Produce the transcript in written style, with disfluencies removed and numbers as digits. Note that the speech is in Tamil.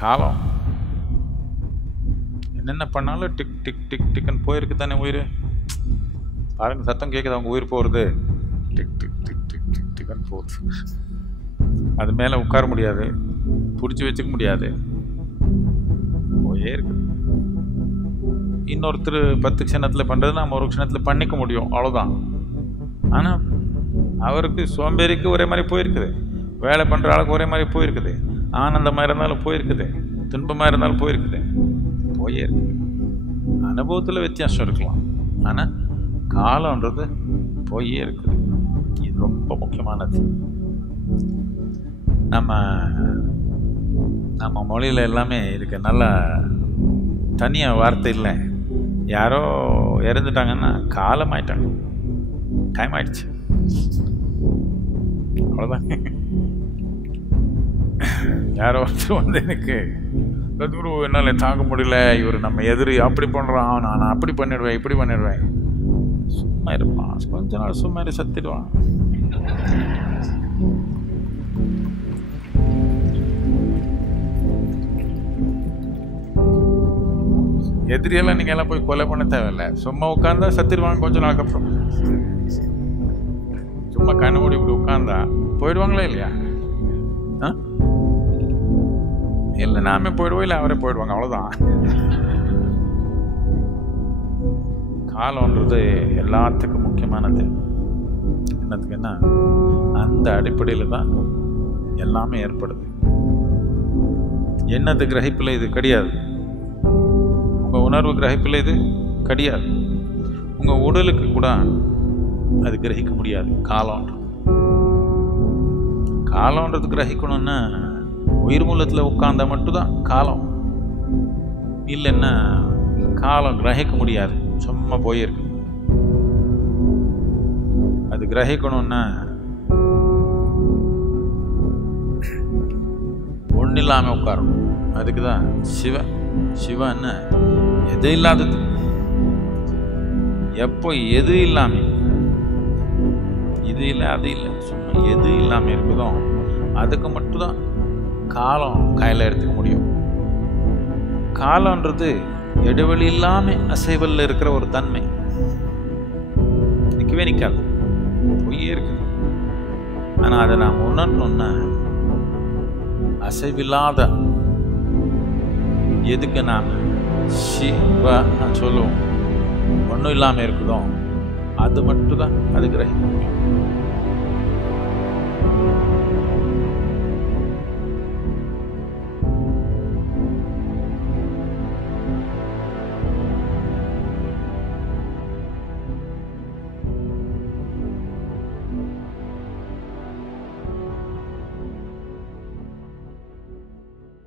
காலம் என்னென்ன பண்ணாலும் டிக் டிக் டிக் டிக்குன்னு போயிருக்கு தானே உயிர். பாருங்க, சத்தம் கேட்குது, அவங்க உயிர் போகிறது. Tick tick tick tick tick டிக்குன்னு போகுது. அது மேலே உட்கார முடியாது, பிடிச்சி வச்சுக்க முடியாது, போயே இருக்குது. இன்னொருத்தர் 10 க்ஷணத்தில் பண்ணுறது நம்ம ஒரு க்ஷணத்தில் பண்ணிக்க முடியும், அவ்வளோதான். ஆனால் அவருக்கு சோம்பேறிக்கு ஒரே மாதிரி போயிருக்குது, வேலை பண்ணுற ஆளுக்கு ஒரே மாதிரி போயிருக்குது, ஆனந்தமாக இருந்தாலும் போயிருக்குது, துன்பமாக இருந்தாலும் போயிருக்குது, போயே இருக்குது. அனுபவத்தில் வித்தியாசம் இருக்கலாம், ஆனால் காலன்றது போயே இருக்குது. இது ரொம்ப முக்கியமானது. நம்ம மொழியில் எல்லாமே இதுக்கு நல்ல தனியாக வார்த்தை இல்லை. யாரோ இறந்துட்டாங்கன்னா காலம் ஆயிட்டாங்க, டைம் ஆயிடுச்சு, அவ்வளோதான். யாரோ ஒருத்தர் வந்து எனக்கு குரு என்னால் தாங்க முடியல, இவர் நம்ம எதிரி அப்படி பண்ணுறான், நான் அப்படி பண்ணிடுவேன் இப்படி பண்ணிடுவேன். சும்மா இருப்பான், கொஞ்ச நாள் சும்மா சத்திடுவான். எதிரியெல்லாம் நீங்கள் எல்லாம் போய் கொலை பண்ண தேவையில்லை, சும்மா உட்காந்தா சத்திடுவாங்க. கொஞ்ச நாளுக்கு அப்புறம் சும்மா கண்ணு மூடி இப்படி உட்காந்தா போயிடுவாங்களே இல்லையா? இல்லை நாமே போயிடுவோம், இல்லை அவரே போயிடுவாங்க, அவ்வளோதான். காலம்ன்றது எல்லாத்துக்கும் முக்கியமானது. என்னத்துக்குன்னா அந்த அடிப்படையில் தான் எல்லாமே ஏற்படுது. என்னது கிரகிப்பில் இது கிடையாது, உங்கள் உணர்வு கிரகிப்பில் இது கிடையாது, உங்கள் உடலுக்கு கூட அது கிரகிக்க முடியாது. காலம்ன்றது கிரகிக்கணும்னா உயிர் மூலத்தில் உட்கார்ந்தா மட்டும்தான் காலம், இல்லைன்னா காலம் கிரகிக்க முடியாது, சும்மா போயிருக்கு. அது கிரகிக்கணும்னா ஒன்றும் இல்லாமல் உட்காரணும். அதுக்கு தான் சிவன்னு எது இல்லாதது. எப்போ எது இல்லாமல், இது இல்லை அது இல்லை, சும்மா எது இல்லாமல் இருக்குதோ அதுக்கு மட்டும்தான் காலம் கையில் எடுத்துக்க முடியும். காலன்றது இடைவெளி இல்லாமல் அசைவல்ல இருக்கிற ஒரு தன்மை, நிற்கவே நிற்காது, பொய்யே இருக்குது. ஆனால் அதை நாம் உணரணும்னா அசைவில்லாத எதுக்கு நாம் நான் சொல்லுவோம் ஒன்றும் இல்லாமல் இருக்குதோ அது மட்டும்தான் அது கிரகிக்க முடியும்.